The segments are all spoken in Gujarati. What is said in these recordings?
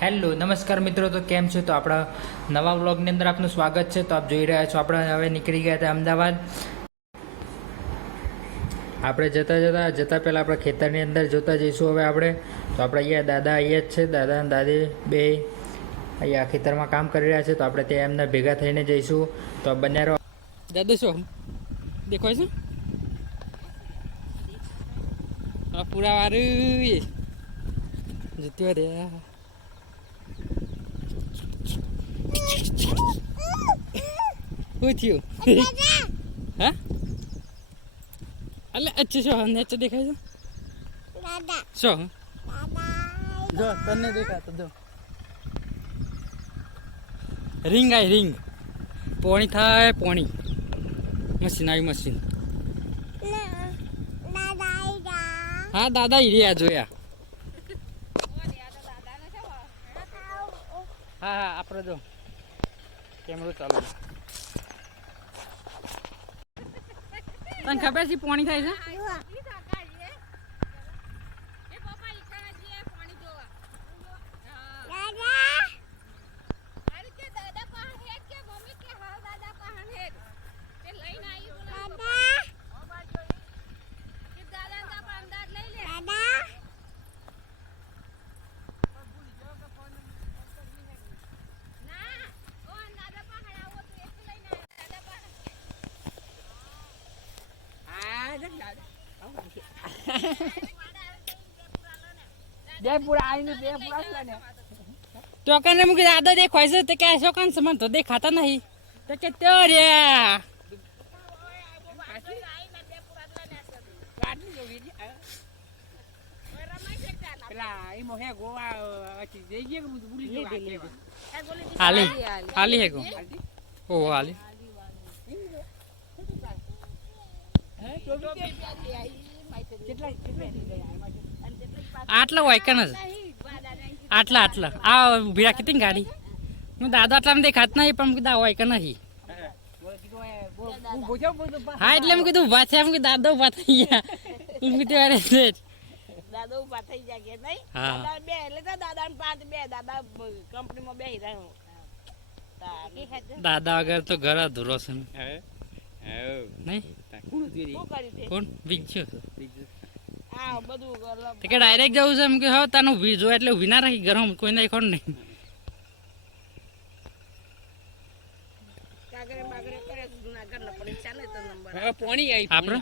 હેલો નમસ્કાર મિત્રો, તો કેમ છો? તો આપણા નવા વ્લોગની અંદર આપનું સ્વાગત છે. તો આપ જોઈ રહ્યા છો આપણે હવે નીકળી ગયા હતા અમદાવાદ. આપણે જતાં પહેલાં આપણે ખેતરની અંદર જોતા જઈશું હવે આપણે. તો આપણે અહીંયા દાદા અહીંયા જ છે, દાદા અને દાદી બે અહીંયા ખેતરમાં કામ કરી રહ્યા છે. તો આપણે ત્યાં એમને ભેગા થઈને જઈશું. તો બંને દાદા શું દેખાય છે પૂરા વારું જતી રે. શું થયું? હા અલે અચ્છા શું નેચર દેખાય છે શું? જો તને દેખાતો જો રિંગ આઈ રિંગ પોણી થાય પોણી મશીન આવી મશીન. હા દાદા હીર્યા જોયા. હા હા આપણે જો કેમેરો ચાલુ. તને ખબર છે પોણી થાય છે? તો કને મૂકી દાદા દેખાય છે તે કે શોકાન સમાન તો દેખાતા નહીં તો કે તો રે હાલી હાલી હે ગો ઓ હાલી આટલા હોય કે ન આટલા આટલા આ ઉભી રાખી હતી ને ગાડી. હું દાદા આટલા દેખાત નહીં પણ કીધા હોય કે નહીં. હા એટલે એમ કીધું ઉભા થયા. એમ કે દાદા ઉભા થઈ ગયા એમ કીધું દાદા ઉભા થઈ જાય કે નહીં? હા બે એટલે તો દાદા ને પાંચ બે દાદા કંપનીમાં બેહી રહ્યો. દાદા વગર તો ઘર અધૂરો છે નહીં. કોણ બીજું આ બધું કે ડાયરેક્ટ જવું છે એમ કે હવે તને ઊભી જો એટલે ઊભી ના રાખી ગરમ કોઈ નહીં કોણ નહીં. કાગરે બાગરે કરે જુનાગઢ ના પરીક્ષા ને તો નંબર પોણી આવી આપણે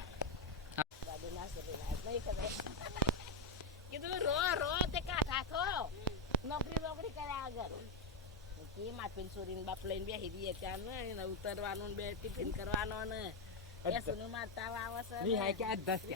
કીધું રો રો તે કાઠા થો નોકરી નોકરી કરે આગળ કે માથીન સોરીન બાપ લઈને બેહી દઈએ ત્યાં ને ઉતરવાનું બે ટિફિન કરવાનો ને એ સુનું મારતા આવે છે રી હાય કે 10 કે